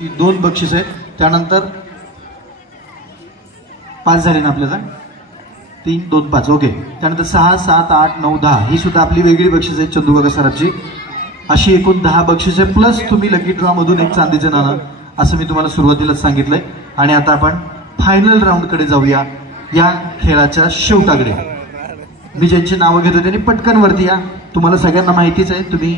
2 बक्षीस आहेत. त्यानंतर 5 झाले ना आपल्याला, 3 2 5 ओके. त्यानंतर 6 7 8 9 10 ही सुद्धा आपली वेगळी बक्षीस आहेत चंदूकाका सरांची. अशी एकूण 10 बक्षीस आहे प्लस तुम्ही लकी ड्रॉ मधून एक चांदीचं नाणं, असं मी तुम्हाला सुरुवातीलाच सांगितलंय. आणि आता आपण फायनल राऊंड कडे जाऊया, या खेळाच्या शेवटाकडे. मी ज्यांची नावं घेतो त्यांनी पटकन वरती या. तुम्हाला सगळ्यांना माहितीच आहे, तुम्ही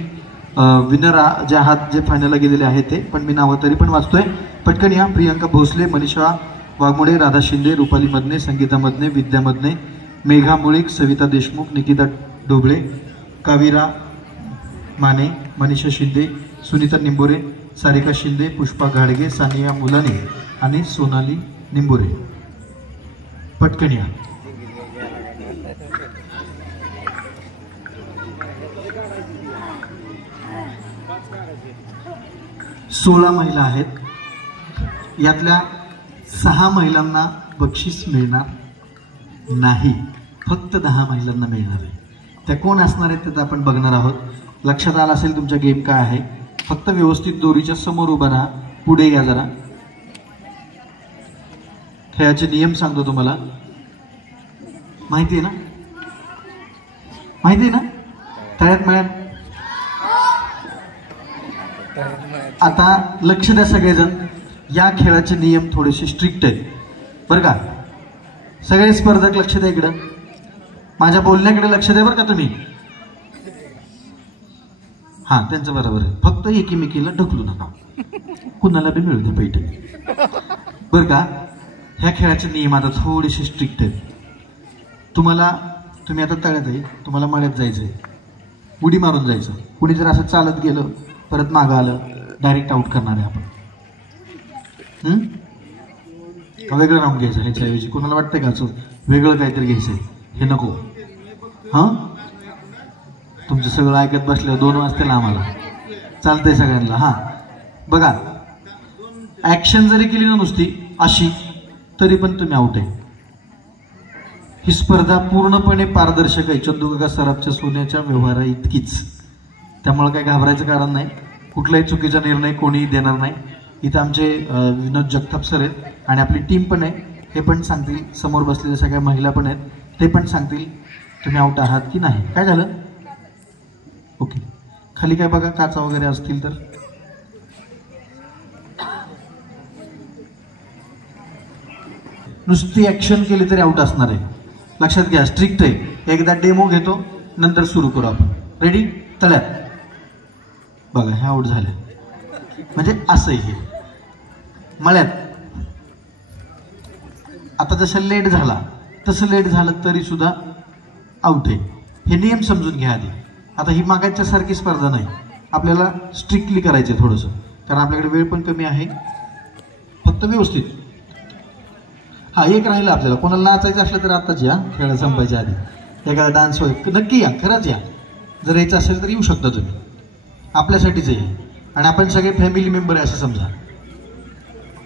विनर जे आहात, जे फायनलला गेलेले आहेत ते, पण मी नावं तरी पण वाचतोय. पटकन या. प्रियंका भोसले, मनीषा वाघमोडे, राधा शिंदे, रुपाली मदने, संगीता मदने, विद्या मदने, मेघा मुळीक, सविता देशमुख, निकिता ढोबळे, काविरा माने, मनीषा शिंदे, सुनीता निंबोरे, सारिका शिंदे, पुष्पा घाडगे, सानिया मुलाने आणि सोनाली निंबोरे. पटकन या. सोळा महिला आहेत. यातल्या 6 महिलांना बक्षीस मिळणार नाही, फक्त 10 महिलांना मिळणार आहे. त्या कोण असणार आहेत ते आपण बघणार आहोत. लक्षात आलं असेल तुमचा गेम काय आहे. फक्त व्यवस्थित दोरीच्या समोर उभा राहा. पुढे या जरा. खेळाचे नियम सांगतो तुम्हाला, माहिती आहे ना? माहिती आहे ना? तळ्यात मळ्यात. आता लक्ष द्या सगळेजण, या खेळाचे नियम थोडेसे स्ट्रिक्ट आहेत बरं का. सगळे स्पर्धक लक्ष द्या इकडं, माझ्या बोलण्याकडे लक्ष द्या बरं का तुम्ही. हा, त्यांचं बरोबर आहे. फक्त एकीमेकीला ढकलू नका, कुणाला बी मिळू द्या पैठणी बरं का. ह्या खेळाचे नियम आता थोडेसे स्ट्रिक्ट आहेत. तुम्ही आता तळ्यात आहे, तुम्हाला मळ्यात जायचंय, उडी मारून जायचं. कुणी जर असं चालत गेलं परत मागं आलं, डायरेक्ट आउट करणार आहे आपण. वेगळं राऊंड घ्यायचं ह्याच्याऐवजी. कोणाला वाटतंय का असं वेगळं काहीतरी घ्यायचंय? हे नको. हां, तुमचं सगळं ऐकत बसल्यावर 2 वाजतील आम्हाला. चालतंय सगळ्यांना. हां बघा, ऍक्शन जरी केली ना नुसती अशी, तरी पण तुम्ही आउट आहे. ही स्पर्धा पूर्णपणे पारदर्शक आहे. चंदूकाका सराफच्या सोन्याच्या व्यवहारा इतकीच. त्यामुळे काही घाबरायचं कारण नाही. कुठलाही चुकीचा निर्णय कोणी देणार नाही. इथं आमचे विनोद जगताप सर आहेत आणि आपली टीम पण आहे. हे पण सांगतील, समोर बसलेल्या सगळ्या महिला पण आहेत, ते पण सांगतील तुम्ही आउट आहात की नाही. काय झालं? ओके. खाली काय बघा, काचा वगैरे असतील तर. नुसती ऍक्शन केली तरी आउट असणार आहे. लक्षात घ्या, स्ट्रिक्ट आहे. एकदा डेमो घेतो, नंतर सुरू करू आपण. रेडी? तळ्यात बघा, ह्या आउट झाल्या. म्हणजे असंही हे मळ्यात. आता जसं लेट झाला तसं लेट झालं तरी सुद्धा आउट आहे. हे नियम समजून घ्या आधी. आता ही मागाच्या सारखी स्पर्धा नाही, आपल्याला स्ट्रिक्टली करायचे थोडंसं, कारण आपल्याकडे वेळ पण कमी आहे. फक्त व्यवस्थित. हा, एक राहिला आपल्याला. कोणाला नाचायचं असलं तर आताच या, खेळ संपायच्या आधी. एखादा डान्स होय, नक्की या, खरंच या. जर यायचं असेल तर येऊ शकता तुम्ही, आपल्यासाठीच आहे. आणि आपण सगळे फॅमिली मेंबर आहे असं समजा.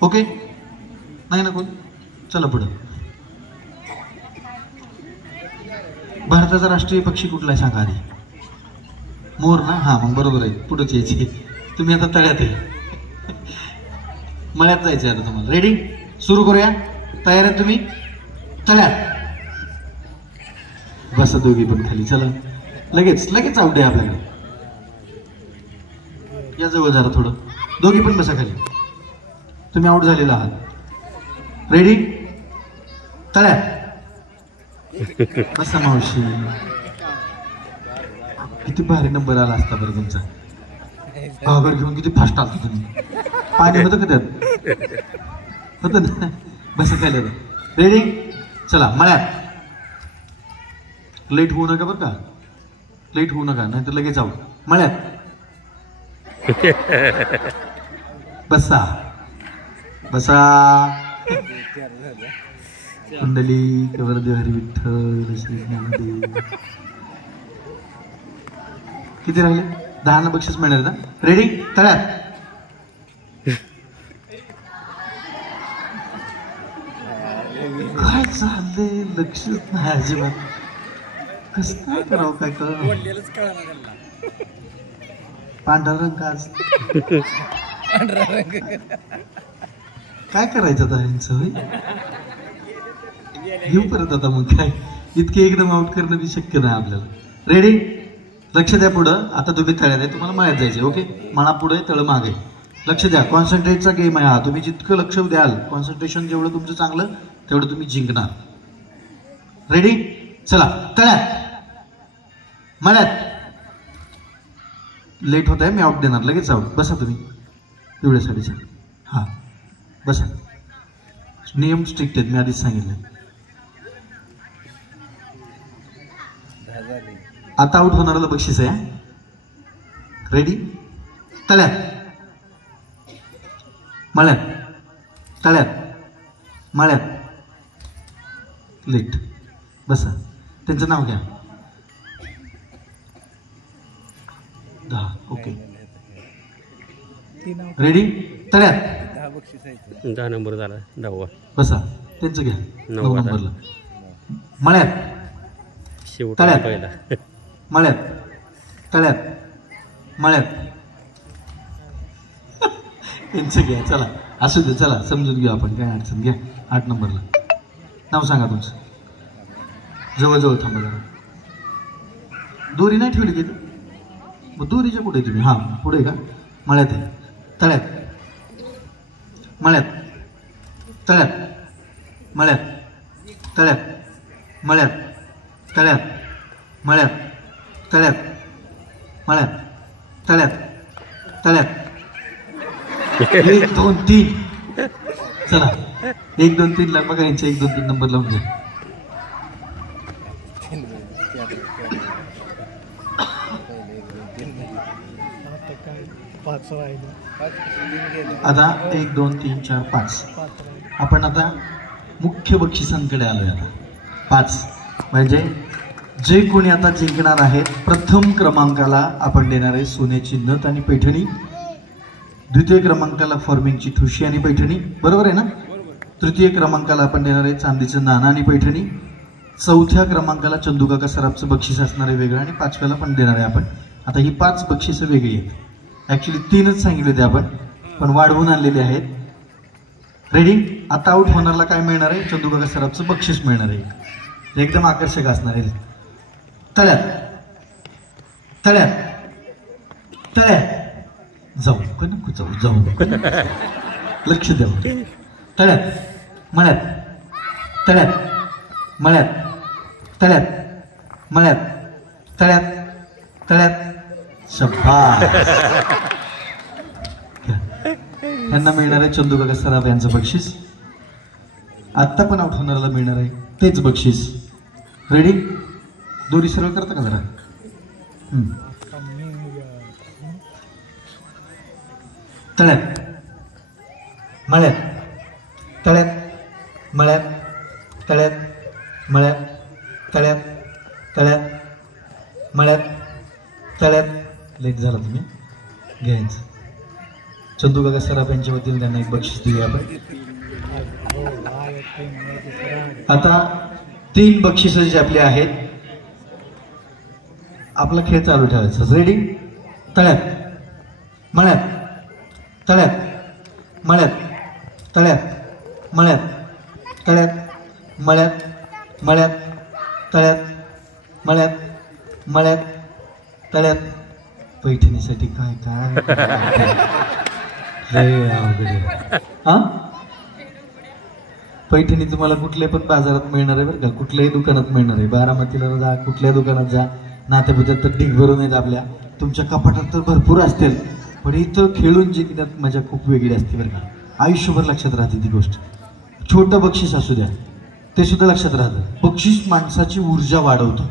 ओके? नाही ना कोण? चला पुढं. भारताचा राष्ट्रीय पक्षी कुठला आहे सांगा आधी. मोर ना? हा, मग बरोबर आहे. पुढंच यायचे. तुम्ही आता तळ्यात आहे, मळ्यात जायचं आता तुम्हाला. रेडी? सुरू करूया. तयार आहे तुम्ही? तळ्यात बसा दोघी पण खाली. चला, लगेच आउट आहे आपल्याकडे. या जवळ जरा थोडं. दोघी पण बसा खाली. तुम्ही आउट झालेला आहात. रेडी? तळ्यात बसा. मावशी, किती भारी नंबर आला असता बरं तुमचा. घागर घेऊन किती फास्ट आलता तुम्ही. पाणी होतं का त्यात? होतं ना? बसा खाली. रेडी? चला, मळ्यात. लेट होऊ नका बरं का, लेट होऊ नका, नाही तर लगेच आउट. मळ्यात बसा. कुंडली कवरदेव हरी विठ्ठल श्री ज्ञानदेव. किती राहिले? 10 बक्षीस मिळणार ना. रेडी? तळ्यात. काय चाललंय? लक्षच नाही अजिबात. कसं काय करावं, काय कळलं. पांढरा रंग आज काय करायचं आता यांचं होय? घेऊ परत आता मग काय इतके एकदम आउट करणं बी शक्य नाही आपल्याला. रेडी? लक्ष द्या पुढं. आता तुम्ही तळ्यात आहे, तुम्हाला मळ्यात जायचे. ओके, मळा पुढे तळ मागे. लक्ष द्या, कॉन्सन्ट्रेटचा गेम आहे हा. तुम्ही जितकं लक्ष द्याल, कॉन्सन्ट्रेशन जेवढं तुमचं चांगलं तेवढं तुम्ही जिंकणार. रेडी? चला, तळ्यात मळ्यात. लेट होत आहे, मी आउट देणार, लगेच आउट. बसा तुम्ही पिवळ्या साडीचा. हा बसा. नियम स्ट्रिक्ट आहेत, मी आधीच सांगितलं. आता आउट होणाऱ्याला बक्षीस आहे. रेडी? तळ्यात मळ्यात, तळ्यात मळ्यात. लेट. बसा. त्यांचं नाव घ्या. 10. ओके. रेडी? तळ्यात 10 नंबर झाला. 10वा. बसा. त्यांचं घ्या. 9 नंबरला. मळ्यात, शेवटाला पहिला. मळ्यात, तळ्यात मळ्यात. त्यांचं घ्या. चला असू दे, चला समजून घेऊ आपण, काय अडचण. घ्या 8 नंबरला. नाव सांगा तुमचं. जवळजवळ थांबा जरा. दोरी नाही ठेवली की? मग दोरीच्या कुठे तुम्ही? हां पुढे का? मळ्यात आहे. तळ्यात, मळ्यात, तळ्यात मळ्यात, तळ्यात मळ्यात, तळ्यात मळ्यात, तळ्यात मळ्यात, तळ्यात, तळ्यात. 1 2 3. चला 1 2 3 ला बघा यांचे 1 2 3 नंबर लावून घ्या. आता 1 2 3 4 5. आपण आता मुख्य बक्षिसांकडे आलोय. आता 5 म्हणजे जे कोणी आता जिंकणार आहेत, प्रथम क्रमांकाला आपण देणार आहे सोन्याची नथ आणि पैठणी. द्वितीय क्रमांकाला फॉर्मिंगची ठुशी आणि पैठणी, बरोबर आहे ना? तृतीय क्रमांकाला आपण देणार आहे चांदीचं नाणं आणि पैठणी. चौथ्या क्रमांकाला चंदूकाका सराफचं बक्षीस असणार आहे वेगळं, आणि 5व्याला पण देणार आहे आपण. आता ही 5 बक्षिसं वेगळी आहेत. ॲक्च्युली 3च सांगितले होते आपण, पण वाढवून आणलेले आहेत. रेडी? आता आउट होणारला काय मिळणार आहे? चंदूकाका सराफचं बक्षीस मिळणार आहे, एकदम आकर्षक असणार आहे. तळ्यात, तळ्यात, तळ्यात. जाऊ का नको जाऊ? जाऊ लक्ष द्या. तळ्यात मळ्यात, तळ्यात मळ्यात, तळ्यात मळ्यात, तळ्यात, तळ्यात. शाबास. यांना मिळणार आहे चंदूकाका सराफ यांचं बक्षीस. आत्ता पण आउट होणाऱ्याला मिळणार आहे तेच बक्षीस. रेडी? दोरी सरळ करता का जरा? तळ्यात मळ्यात, तळ्यात मळ्यात, तळ्यात मळ्यात, तळ्यात, तळ्यात मळ्यात, तळ्यात. लेट झाला तुम्ही. घ्यायचं. चंदूकाका सराफ यांच्या वतीने त्यांना एक बक्षीस देऊया आपण. आता 3 बक्षिसं जे आपले आहेत, आपला खेळ चालू ठेवायचा. रेडी? तळ्यात मळ्यात, तळ्यात मळ्यात, तळ्यात मळ्यात, तळ्यात मळ्यात, मळ्यात, तळ्यात मळ्यात, मळ्यात, तळ्यात. पैठणीसाठी काय काय हा? पैठणी तुम्हाला कुठल्या पण बाजारात मिळणार आहे बरं का, कुठल्याही दुकानात मिळणार आहे. बारामतीला जा, कुठल्याही दुकानात जा, नात्यापुत्यात तर ढीग भरून आहेत आपल्या. तुमच्या कपाटात तर भरपूर असतील, पण इथं खेळून जिंकण्यात मजा खूप वेगळी असते बरं का. आयुष्यभर लक्षात राहते ती गोष्ट. छोटं बक्षीस असू द्या, ते सुद्धा लक्षात राहतं. बक्षीस माणसाची ऊर्जा वाढवतं.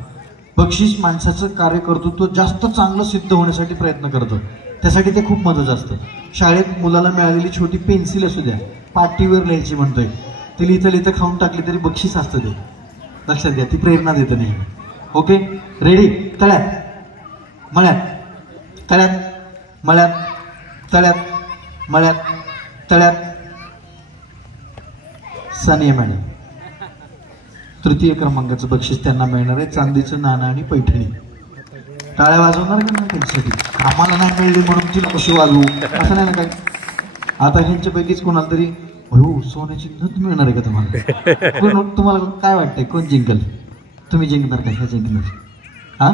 बक्षीस माणसाचं कार्य कर्तृत्व जास्त चांगलं सिद्ध होण्यासाठी प्रयत्न करतं. त्यासाठी ते खूप महत्त्वाचं असतं. शाळेत मुलाला मिळालेली छोटी पेन्सिल असू द्या, पाटीवर लिहायची म्हणतोय, ती लिहिता लिहिता खाऊन टाकली तरी बक्षीस असतं ते. लक्षात घ्या, ती प्रेरणा देतं नाही. ओके? रेडी? तळ्यात मळ्यात, तळ्यात मळ्यात, तळ्यात मळ्यात, तळ्यात. सानिया मॅडम. तृतीय क्रमांकाचं बक्षीस त्यांना मिळणार आहे चांदीचं नाणं आणि पैठणी. टाळ्या वाजवणार का नाही त्यांच्यासाठी? आम्हाला नाही मिळली म्हणून तिला कशी वाजवू असं नाही ना काय. आता ह्यांच्यापैकीच कोणाला तरी हो सोन्याची नथ मिळणार आहे का तुम्हाला? तुम्हाला काय वाटतंय कोण जिंकल? तुम्ही जिंकणार का? ह्या जिंकणार? हा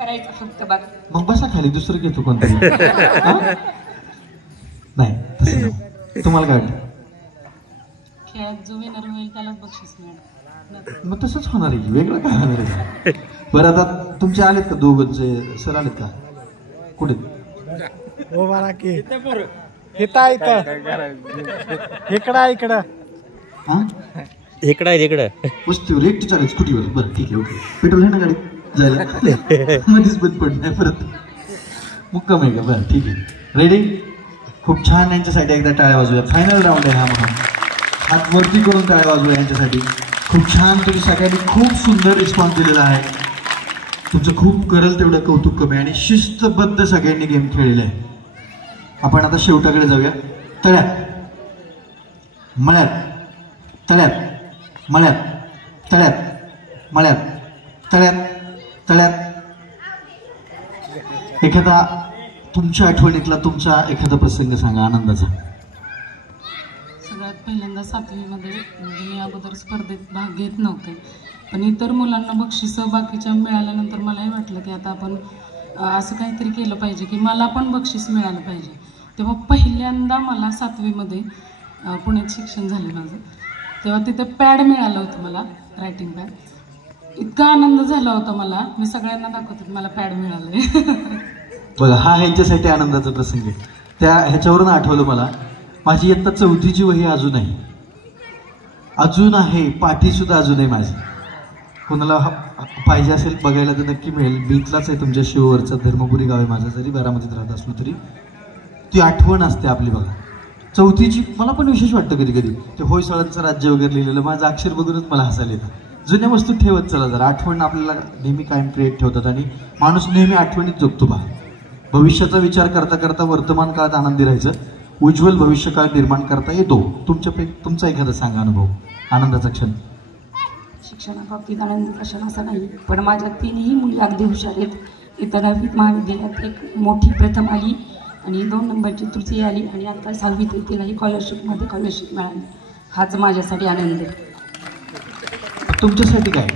करायचं फक्त बाकी. मग बसा खाली, दुसरं घेतो कोणतरी. हा? नाही तसं नाही. तुम्हाला काय वाटतं? खेळात जो विनर होईल त्यालाच बक्षीस मिळेल. मग तसंच होणार आहे, वेगळं काय होणार आहे? बरं आता तुमचे आलेत का दोघंचे सर आलेत का? कुठे? हो मला की इथं इकडं हा इकडं आहे इकडं. वस्तीवर एकटी चालेल स्कूटीवर. बरं ठीक आहे, ओके. पेट्रोल आहे ना गाडीत जायला? मध्येच बंद पडत नाही परत. मुक्काम आहे का? बरं ठीक आहे. रेडी? खूप छान. यांच्यासाठी एकदा टाळ्या वाजूया. फायनल राऊंड आहे हा म्हणून हात वरती करून टाळ्या वाजूया यांच्यासाठी. खूप छान. तुम्ही सगळ्यांनी खूप सुंदर रिस्पॉन्स दिलेला आहे. तुमचं खूप करल तेवढं कौतुक कमी आणि शिस्तबद्ध सगळ्यांनी गेम खेळलेला आहे. आपण आता शेवटाकडे जाऊया. तळ्यात मळ्यात, तळ्यात मळ्यात, तळ्यात मळ्यात, तळ्यात तळ्यात. एखादा तुमच्या आठवणीतला तुमचा एखादा प्रसंग सांगा आनंदाचा. सगळ्यात पहिल्यांदा 7वीमध्ये म्हणजे मी अगोदर स्पर्धेत भाग घेत नव्हते, पण इतर मुलांना बक्षिसं बाकीच्या मिळाल्यानंतर मलाही वाटलं की आता आपण असं काहीतरी केलं पाहिजे की मला पण बक्षीस मिळालं पाहिजे. तेव्हा पहिल्यांदा मला 7वीमध्ये पुण्यात शिक्षण झालं माझं, तेव्हा तिथे पॅड मिळालं होतं मला, रायटिंग पॅड. इतका आनंद झाला होता मला, मी सगळ्यांना दाखवते मला पॅड मिळालं. बघा हा ह्यांच्यासाठी आनंदाचा प्रसंग आहे. त्या ह्याच्यावरून आठवलं मला, माझी इयत्ता 4थीची वही अजून आहे, पाठी सुद्धा अजून आहे माझी. कोणाला पाहिजे असेल बघायला तर नक्की मिळेल. मी इथलाच आहे तुमच्या शिववरचा, धर्मपुरी गाव आहे माझं, जरी बारामतीत राहत असलो तरी ती आठवण असते आपली. बघा 4थीची मला पण विशेष वाटतं कधी कधी ते होयसळांचं राज्य वगैरे लिहिलेलं माझं अक्षर बघूनच मला हसायला येतं. जुन्या वस्तू ठेवत चला जरा, आठवण आपल्याला नेहमी कायम क्रिएट ठेवतात आणि माणूस नेहमी आठवणीत जगतो. बा भविष्याचा विचार करता करता वर्तमान काळात आनंदी राहायचं, उज्ज्वल भविष्यकाळ निर्माण करता येतो. तुमचा एखादा सांगा अनुभव, आनंदाचा क्षण. शिक्षणाबाबतीत आनंदी क्षण असा नाही, पण माझ्या 3ही मुली अगदी हुशार आहेत. इतर 10वीत महाविद्यालयात एक मोठी प्रथम आली आणि 2 नंबरची तृतीय आली आणि आता 6वीत तिलाही स्कॉलरशिपमध्ये स्कॉलरशिप मिळाली. हाच माझ्यासाठी आनंद आहे. तुमच्यासाठी काय?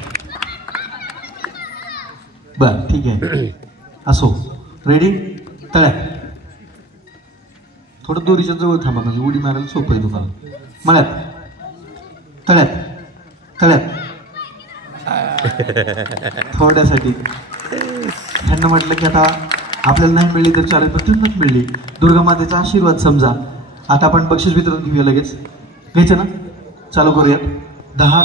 बर ठीक आहे, असो. रेडी? तळ्यात. थोडं दोरीच्या जवळ थांबा म्हणजे उडी मारायला सोपं आहे तुम्हाला. मळ्यात, तळ्यात तळ्यात. थोड्यासाठी ह्यांना म्हटलं की आता आपल्याला नाही मिळली तर चालेल, पण त्यांनाच मिळली. दुर्गा मातेचा आशीर्वाद समजा. आता आपण बक्षीस वितरण घेऊया लगेच. घ्यायचं ना? चालू करूया. 10